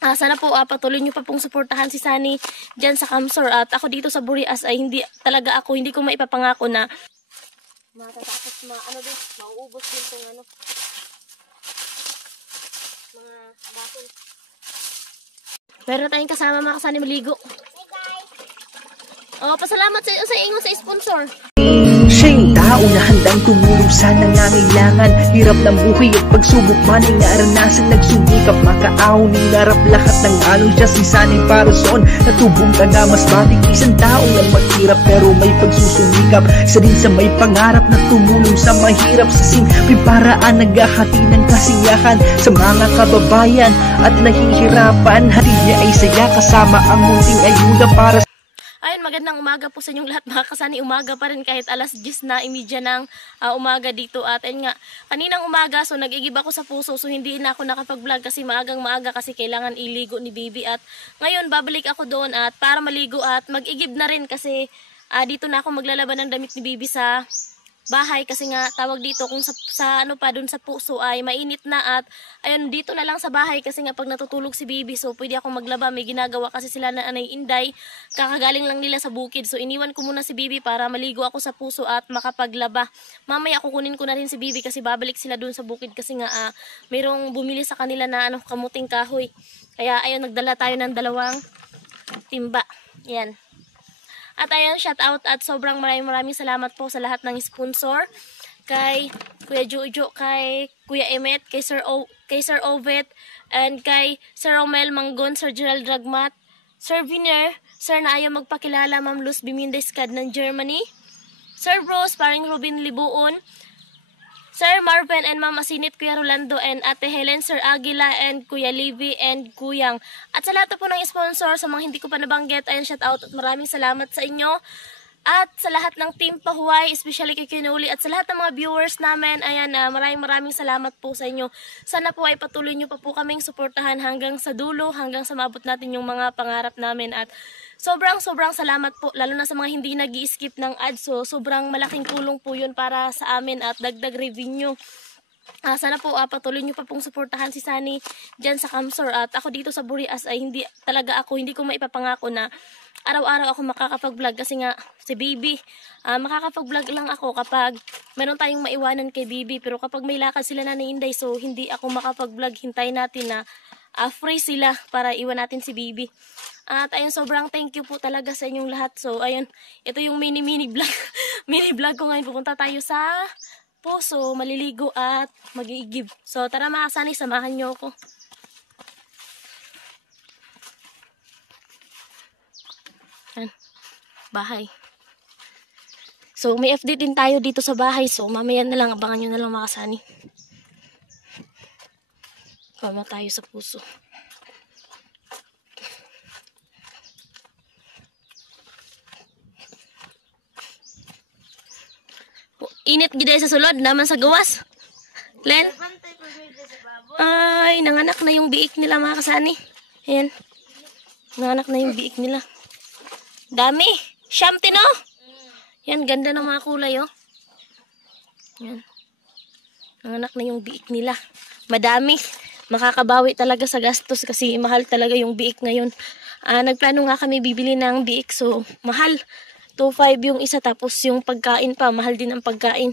Sana po patuloy nyo pa pong suportahan si Sunny dyan sa Kamsor. At ako dito sa Burias ay hindi ko maipapangako na matatapos mauubos din itong mga bakol. Meron tayong kasama mga kasani maligo. Pasalamat sa inyo sa sponsor. Siya yung tao na handang tumulong sa nangangailangan. Hirap ng buhay at pagsubok man ay naranasan. Nagsumikap makaahon, hinarap lahat ng alon. Siya si Sunny Parason, natubong taga mas matik. Isang taong lang maghirap pero may pagsusumikap. Isa din sa may pangarap na tumulong sa mahirap. Sa simpleng paraan naghahati ng kasiyahan sa mga kababayan at nahihirapan. Hati niya ay saya kasama ang munting ayuda para Ayun, magandang umaga po sa inyong lahat mga kasani. Umaga pa rin kahit alas 10 na imidya ng umaga dito. At ayun nga, kaninang umaga so nag-igib ako sa puso. So hindi na ako nakapag-vlog kasi maagang maaga kasi kailangan iligo ni baby. At ngayon babalik ako doon at para maligo at mag-igib na rin kasi dito na ako maglalaban ng damit ni baby sa bahay kasi nga tawag dito kung sa doon sa puso ay mainit na at ayun dito na lang sa bahay kasi nga pag natutulog si baby so pwede ako maglaba, may ginagawa kasi sila na Anay Inday, kakagaling lang nila sa bukid so iniwan ko muna si baby para maligo ako sa puso at makapaglaba. Mamaya kukunin ko na rin si baby kasi babalik sila doon sa bukid kasi nga mayroong bumili sa kanila na kamuting kahoy, kaya ayun nagdala tayo ng 2 timba. Yan. At ayan, shout out at sobrang maraming salamat po sa lahat ng sponsor. Kay Kuya Jojo, kay Kuya Emet, kay Sir Ovet, and kay Sir Romel Manggon, Sir Gerald Dragmat, Sir Viner, Sir na ayaw magpakilala, Ma'am Luz Bimindeskad ng Germany, Sir Bruce, paring Robin Libuon, Sir Marvin and Ma'am Asinit, Kuya Rolando and Ate Helen, Sir Aguila and Kuya Livy and Kuyang. At sa lahat po ng sponsor, sa mga hindi ko pa nabanggit, ayan shout out at maraming salamat sa inyo. At sa lahat ng Team Pahuway, especially kay Kinuli at sa lahat ng mga viewers namin, ayan maraming salamat po sa inyo. Sana po ay patuloy nyo pa po kaming suportahan hanggang sa dulo, hanggang sa maabot natin yung mga pangarap namin. At sobrang salamat po, lalo na sa mga hindi nag-i-skip ng ads. So sobrang malaking tulong po yun para sa amin at dagdag revenue. Sana po patuloy nyo pa pong suportahan si Sunny dyan sa Kamsor. At ako dito sa Burias ay hindi ko maipapangako na araw-araw ako makakapag-vlog kasi nga si baby, makakapag-vlog lang ako kapag meron tayong maiwanan kay baby. Pero kapag may lakad sila na Inday, so hindi ako makapag-vlog. Hintayin natin na free sila para iwan natin si baby. At ayun, sobrang thank you po talaga sa inyong lahat. So ayun, ito yung mini vlog mini vlog ko ngayon. Pupunta tayo sa puso, maliligo at mag-iigib. So tara mga kasani, samahan nyo ako. Yan, bahay. So may update din tayo dito sa bahay. So mamaya na lang, abangan nyo na lang mga kasani. Pama tayo sa puso. Init gid sa sulod naman sa gawas. Len. Ay, nanganak na yung biik nila mga kasani. Ayan. Nanganak na yung biik nila. Dami. Siyamte no? Yan, ganda ng mga kulay oh. Yan. Nanganak na yung biik nila. Madami. Makakabawi talaga sa gastos kasi mahal talaga yung biik ngayon. Nagplano nga kami bibili ng biik so mahal. 2.5 yung isa tapos yung pagkain pa, mahal din ang pagkain.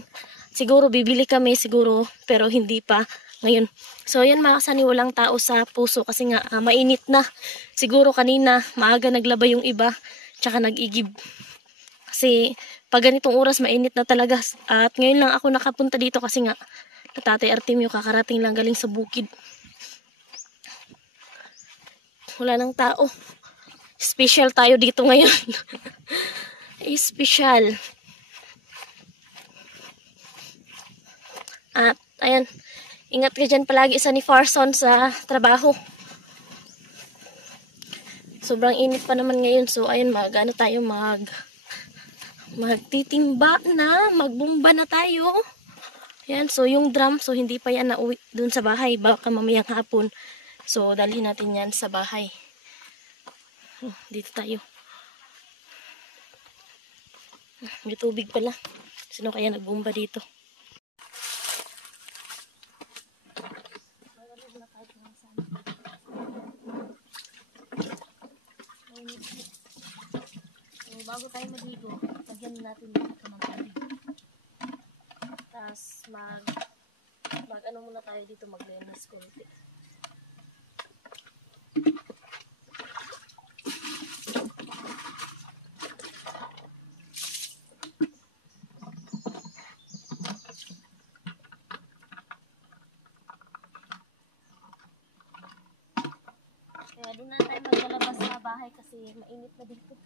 Siguro bibili kami siguro pero hindi pa ngayon. So yan mga kasani, walang tao sa puso kasi nga mainit na. Siguro kanina maaga naglaba yung iba tsaka nag-igib. Kasi pag ganitong oras mainit na talaga. At ngayon lang ako nakapunta dito kasi nga Tatay Artemio kakarating lang galing sa bukid. Wala nang tao. Special tayo dito ngayon. Special. At ayan, ingat ka dyan palagi sa ni Farson sa trabaho. Sobrang init pa naman ngayon. So ayun, tayo magtitimba na, magbumba na tayo. Ayan, so yung drum, so hindi pa yan nauwi dun sa bahay, baka mamayang hapon. So dalhin natin yan sa bahay. Dito tayo. May tubig pala. Sino kaya nagbomba dito? bago tayo maligo, lagyan natin dito ng tubig. Tapos mag ano muna tayo dito, maglinis konti. Kaya di na tayo maglalabas sa bahay kasi mainit na dito.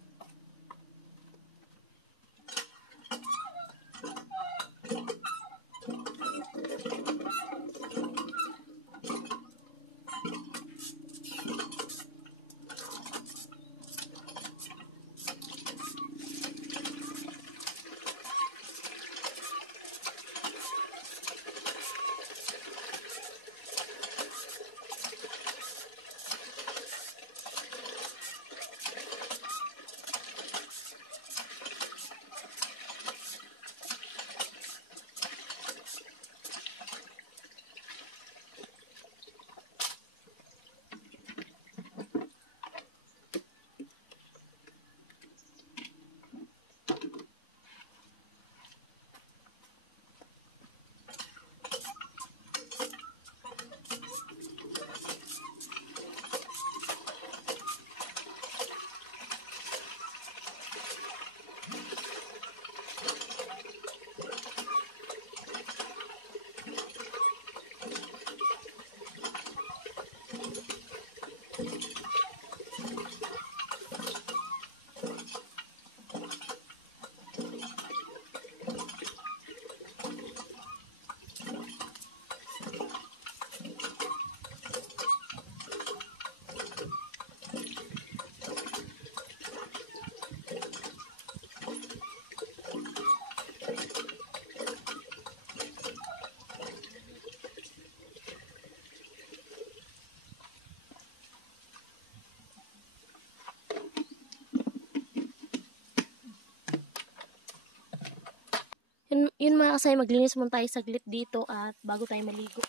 Yun mga kasay, maglinis muna tayo saglit dito at bago tayo maligo.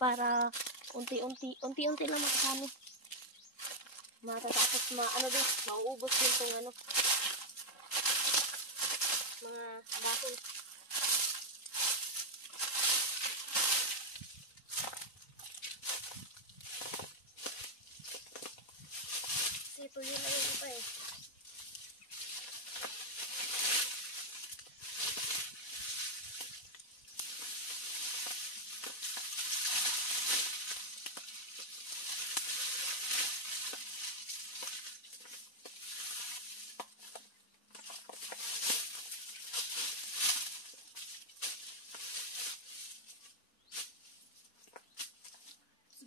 Para unti-unti lang makasami. Matatapos ano din, mauubos din tong ano, mga bakol. Kasi ito yun na yung iba eh.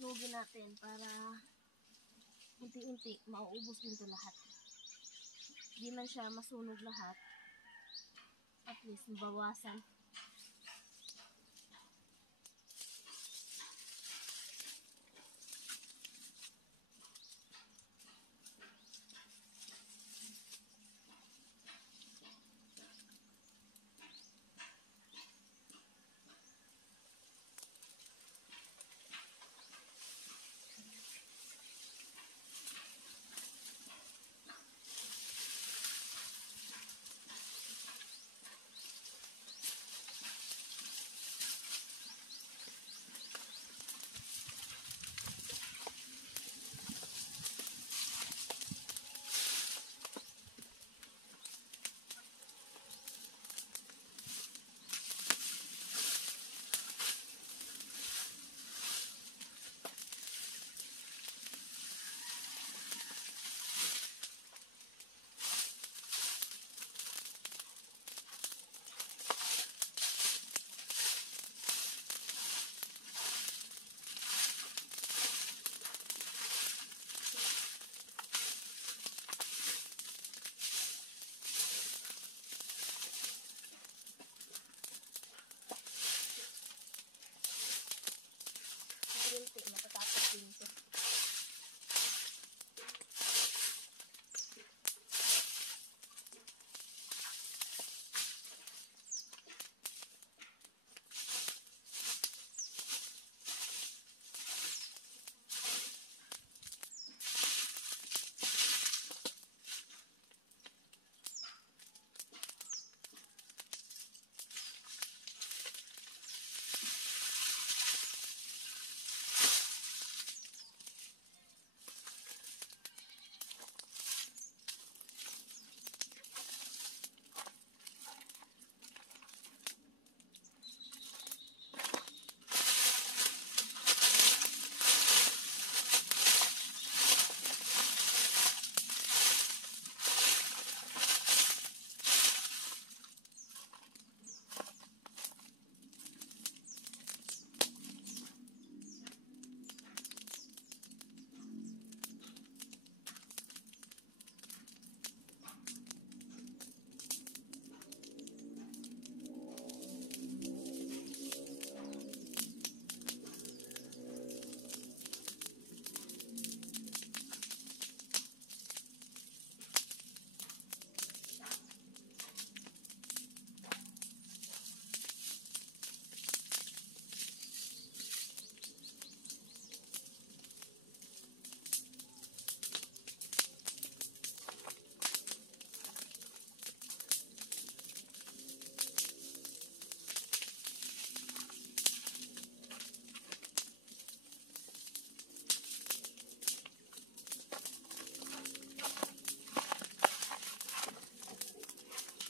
Sunugin natin para unti-unti mauubos din ito lahat. Hindi man siya masunog lahat, at least mabawasan.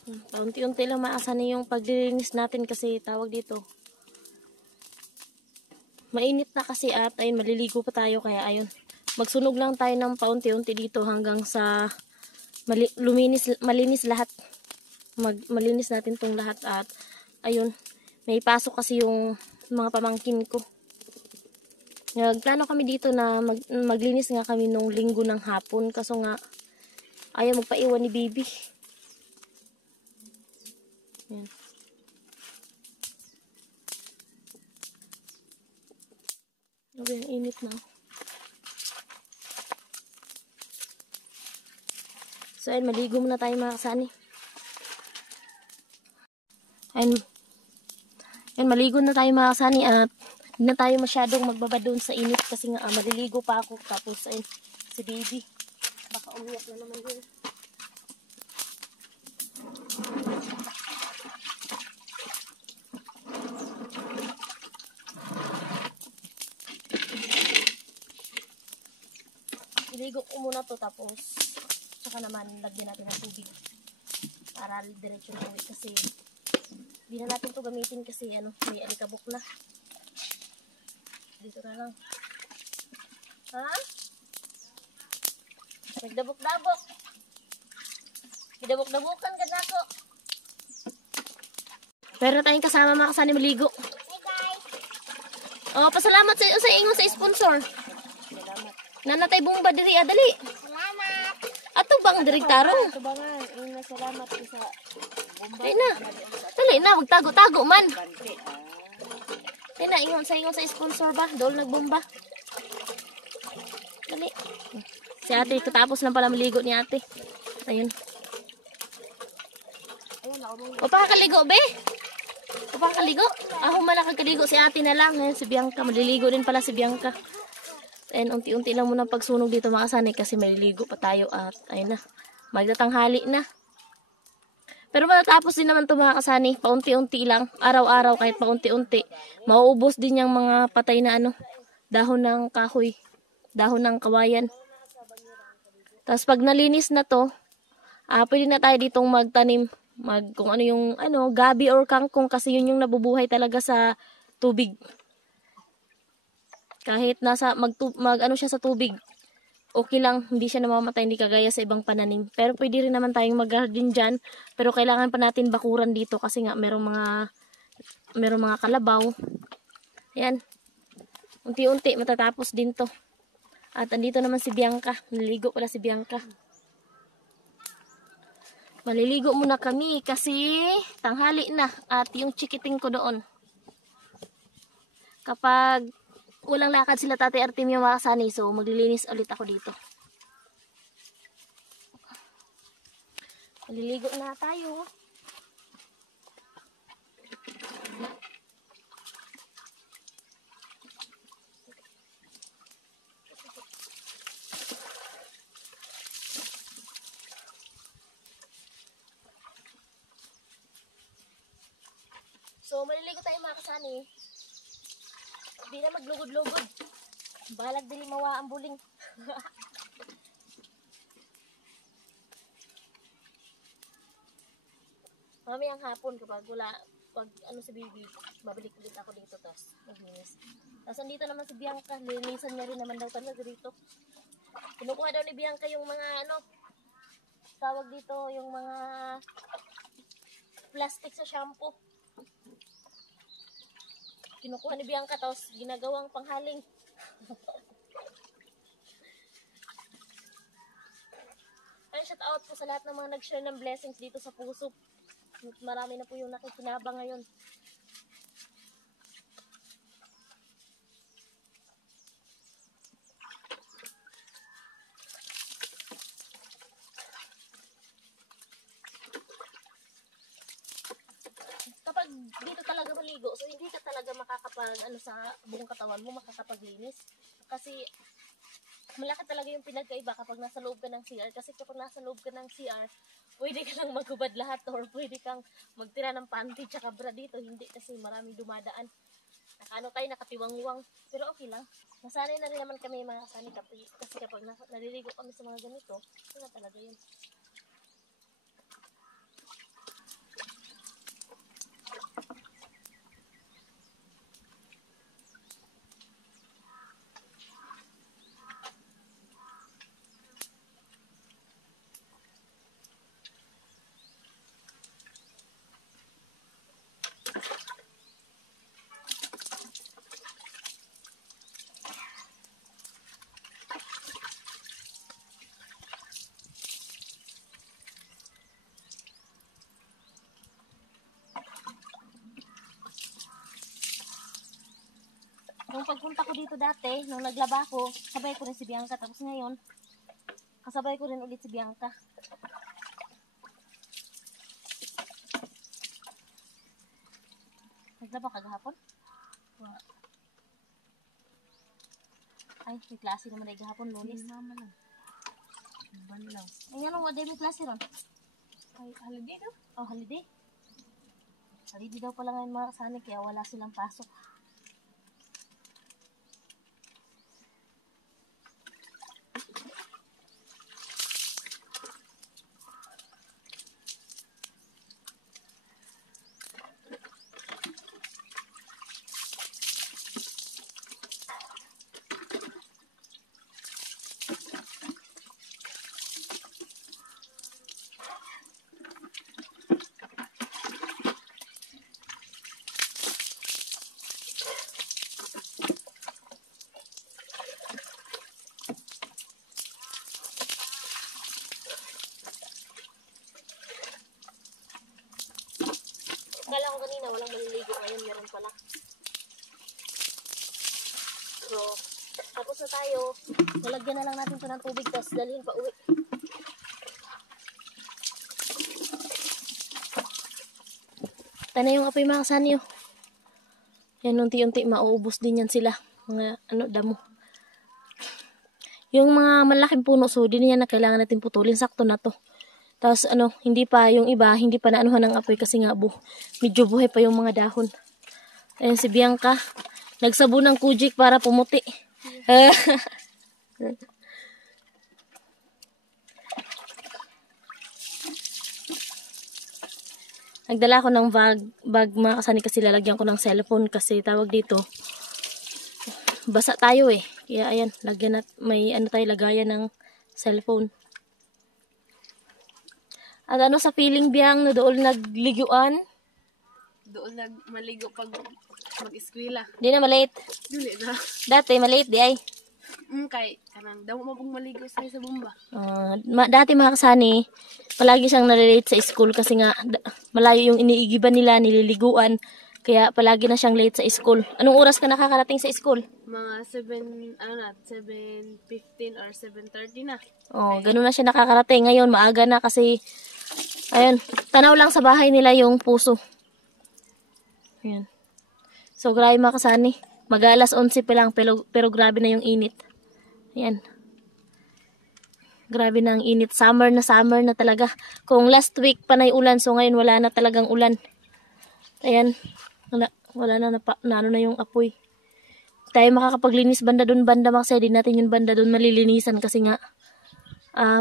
Paunti-unti lang maasan yung paglilinis natin kasi tawag dito. Mainit na kasi at ayun, maliligo pa tayo kaya ayun. Magsunog lang tayo ng paunti-unti dito hanggang sa malinis lahat. Malinis natin tong lahat at ayun, may pasok kasi yung mga pamangkin ko. Nagplano kami dito na maglinis nga kami nung linggo ng hapon kaso nga ayaw magpaiwan ni baby. Yan. Okay, ang init na. So, ayun, maligo muna tayo mga kasani. Ayun, maligo na tayo mga kasani at hindi na tayo masyadong magbaba doon sa init kasi nga maliligo pa ako. Tapos, ayun, si baby. Baka umiyak na naman yun. Iligo ko muna to tapos saka naman lagyan natin ng tubig para diretso na uwi kasi hindi na natin to gamitin kasi ano, may alikabok na. Dito na lang. Ha? Nagdabok-dabok. Idabok-dabokan ka na ako. Pero tayong kasama mga kasani maligo. Hey guys! Oh, pasalamat sa inyo sa sponsor. Nanatay bong ba diri adali? Salamat. Ato bang diri tarong? Tubangan, salamat sa bomba. Ay na. Dali na, magtago-tago man. Ay na, ingon sa sponsor ba? Dol nagbomba. Dali. Si ate, katapos lang pala maligo ni ate. Ayun. O pa kaligo, be? O pa kaligo? Ako man nakakaligo, si ate na lang. Ayun, si Bianca. Maliligo din pala si Bianca. And unti-unti lang muna pagsunog dito mga kasani kasi maliligo pa tayo at ayun na, magtatanghali na. Pero matatapos din naman ito mga kasani, paunti-unti lang, araw-araw kahit paunti-unti. Mauubos din yung mga patay na ano, dahon ng kahoy, dahon ng kawayan. Tapos pag nalinis na to, pwede na tayo ditong magtanim, kung ano yung gabi or kangkong kasi yun yung nabubuhay talaga sa tubig. Kahit nasa mag-ano siya sa tubig, okay lang, hindi siya namamatay, hindi kagaya sa ibang pananim. Pero pwede rin naman tayong mag-garden dyan, pero kailangan pa natin bakuran dito kasi nga merong mga kalabaw. Ayan. Unti-unti matatapos din to. At andito naman si Bianca, naliligo pala si Bianca. Maliligo muna kami kasi tanghali na at yung chikiting ko doon. Kapag walang lakad sila Tate Artemio mga kasani, so maglilinis ulit ako dito. Maliligo na tayo. So maliligo tayo mga kasani. Hindi na maglugod-lugod. Balag dili mawa ang buling. Mamayang hapon kapag si baby, babalik ulit ako dito tapos maglinis. Tapos andito naman si Bianca, linisan niya rin naman daw talaga dito. Kinukuha daw ni Bianca yung mga tawag dito, yung mga plastic sa shampoo. Kinukuha ni Bianca tapos ginagawang panghaling. Ay, shout out po sa lahat ng mga nag-share ng blessings dito sa puso. Marami na po yung nakikinabang ngayon. Kapag dito talaga maligo, so hindi ka talaga sa buong katawan mo makakapaglinis. Kasi malaki talaga yung pinagkaiba kapag nasa loob ka ng CR. Kasi kapag nasa loob ka ng CR, pwede ka lang maghubad lahat or pwede kang magtira ng panty tsaka bra dito. Hindi kasi maraming dumadaan. Nakatiwang-luwang. Pero okay lang. Nasanay na rin naman kami mga kasani kasi kapag naliligo kami sa mga ganito, yun na talaga yun. pagpunta ko dito dati, nung naglaba ko, sabay ko rin si Bianca. Tapos ngayon, kasabay ko rin ulit si Bianca. Naglaba ka gahapon? Ay, may klase naman ay gahapon, Lunes. Mama lang. Ban lang. Ay, anong waday may klase ron? Ay, holiday daw. Oh, holiday. Holiday daw pala ngayon mga kasani, kaya wala silang pasok. Akala ko kanina walang maliligo, ngayon meron pala. So, tapos na tayo. Nalagyan na lang natin ito ng tubig, tapos dalhin pa uwi. Tayo na yung apoy mga kasanyo. Yan, unti-unti mauubos din yan sila. Mga damo. Yung mga malaking puno, so di na yan na kailangan natin putulin. Sakto na to. Tapos hindi pa yung iba, hindi pa naanuhan ng apoy kasi nga medyo buhay pa yung mga dahon. Ayan si Bianca, nagsabo ng kujik para pumuti. Nagdala ko ng bag mga kasani kasi lalagyan ko ng cellphone kasi tawag dito. Basa tayo eh. Kaya ayan, lagyan at may tayo lagayan ng cellphone. At sa feeling biyang na doon nagliguan? Doon maligo pag mag-eskwela. Di na maliit. Dili na. Dati maliit di ay. Kay, daw mo pag maligo sa bomba. Dati mga kasani, palagi siyang nalilate sa school kasi nga malayo yung iniigiban nila, nililiguan. Kaya palagi na siyang late sa school. Anong oras ka nakakarating sa school? Mga 7:15 or 7:30 na. Oh, ganun na siya nakakarating. Ngayon, maaga na kasi, ayun, tanaw lang sa bahay nila yung puso. Ayan. So, grabe mga kasani. Mag-alas 11 pa lang, pero grabe na yung init. Ayan. Grabe na ang init. Summer na talaga. Kung last week pa na ulan, so ngayon wala na talagang ulan. Ayan. Wala na yung apoy. Tayo makakapaglinis banda doon mga kasi di natin yung banda doon malilinisan kasi nga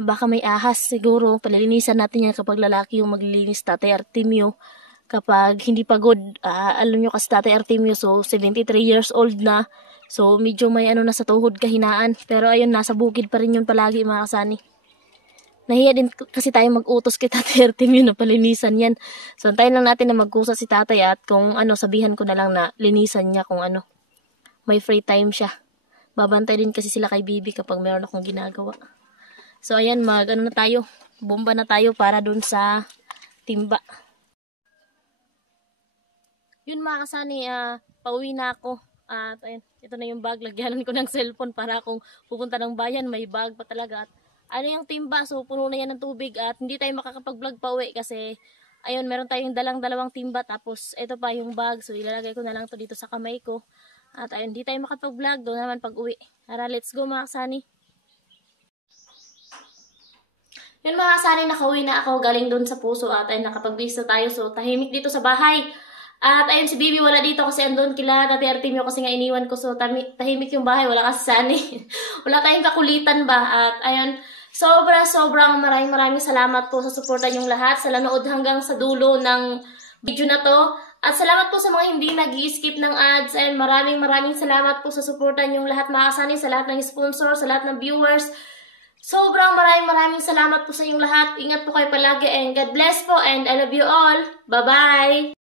baka may ahas siguro. Palilinisan natin yan kapag lalaki yung maglilinis, Tatay Artemio. Kapag hindi pagod, alam nyo kasi Tatay Artemio, so 73 years old na. So medyo may na sa tuhod kahinaan. Pero ayun, nasa bukid pa rin yun palagi mga kasani. Nahiya din kasi tayo mag-utos kay Tatay Artemio na palinisan yan. So antayin lang natin na magkusa si tatay at kung sabihan ko na lang na linisan niya kung may free time siya. Babantay din kasi sila kay Bibi kapag meron akong ginagawa. So ayan, na tayo. Bomba na tayo para dun sa timba. Yun mga kasani, pauwi na ako. At ayun, ito na yung bag. Lagyanan ko ng cellphone para kung pupunta ng bayan, may bag pa talaga. At yung timba, so puno na yan ng tubig at hindi tayo makakapag-vlog pa uwi kasi ayun, meron tayong dalawang timba tapos ito pa yung bag. So ilalagay ko na lang to dito sa kamay ko. At ayun, hindi tayo makapag-vlog, doon naman pag uwi. Tara, let's go mga kasani. Yun mga kasani, nakauwi na ako galing doon sa puso at ayun, nakapag-vista tayo. So tahimik dito sa bahay. At ayun, si Bibi wala dito kasi andun kila Tatay Artemio kasi nga iniwan ko. So tahimik yung bahay, wala kasi sani. Wala tayong kakulitan ba. At ayun, sobrang maraming salamat po sa suporta niyong lahat. Sa nanood hanggang sa dulo ng video na to. At salamat po sa mga hindi nag-i-skip ng ads. And maraming salamat po sa suporta niyong lahat mga kasani, sa lahat ng sponsor, sa lahat ng viewers. Sobrang maraming salamat po sa inyong lahat. Ingat po kayo palagi and God bless po and I love you all. Bye-bye!